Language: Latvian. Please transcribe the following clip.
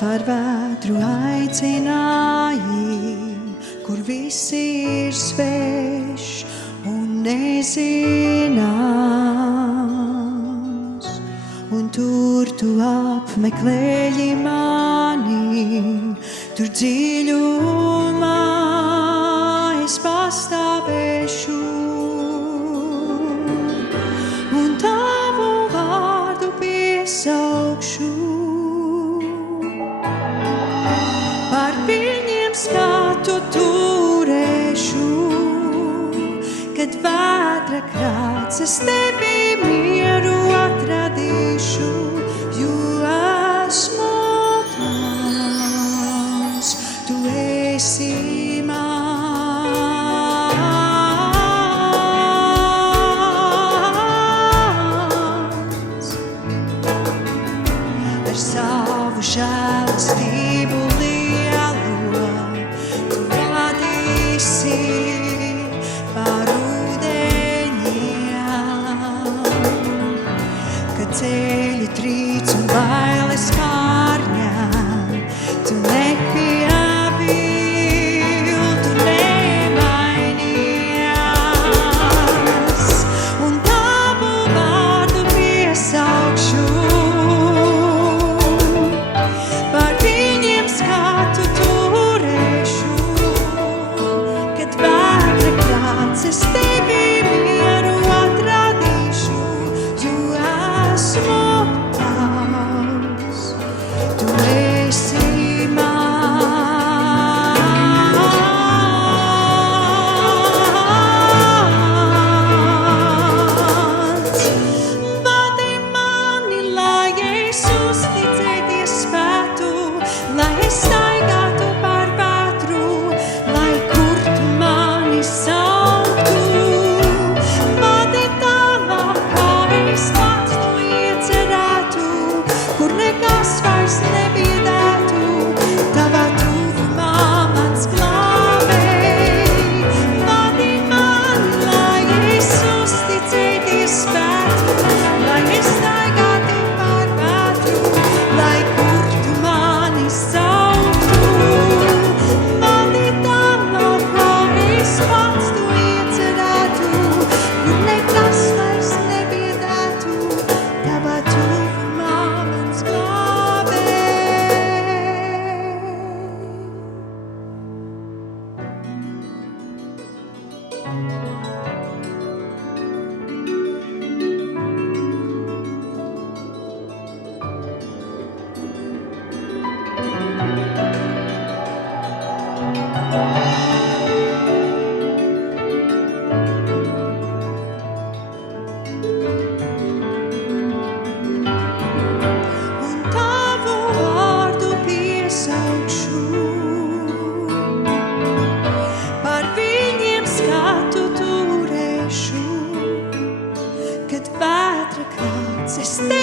par vētru aicināji, kur visi ir sveši un nezināms. Un tur tu apmeklēji mani, tur dziļumā es pastāvēšu. Un tavu vārdu piesaukšu. Par viņiem skatu turēšu, kad vētra krāc, es tevi mieru atradīšu, jo esmu tavs, tu esi mans. Ar savu žēlastību lielo, tu vadīsi pār ūdeņiem, kad ceļi trīc un bailes kārņā, tu nepievilti, tu nemainījies, un tavu vārdu piesaukšu. Par viņiem skatu turēšu, kad vētra krāc, es tevi mieru atradīšu, jo esmu tavs, tu esi mans. Vadi mani, lai es uzticēties spētu, lai es staigātu pār vētru, lai kur tu mani sauktu. Vadi tālāk, kā es pats to iecerētu, kur nekas vairs nebiedētu, tavā tuvumā mans glābēj. Vadi mani, lai es uzticēties spētu, lai es staigātu pār vētru, lai kur tu mani sauktu. Vadi tālāk, kā es pats to iecerētu, kur nekas vairs nebiedētu, tavā tuvumā mans glābēj. Un tavu vārdu piesaukšu, par viņiem skatu turēšu, kad vētra krāc, es tevi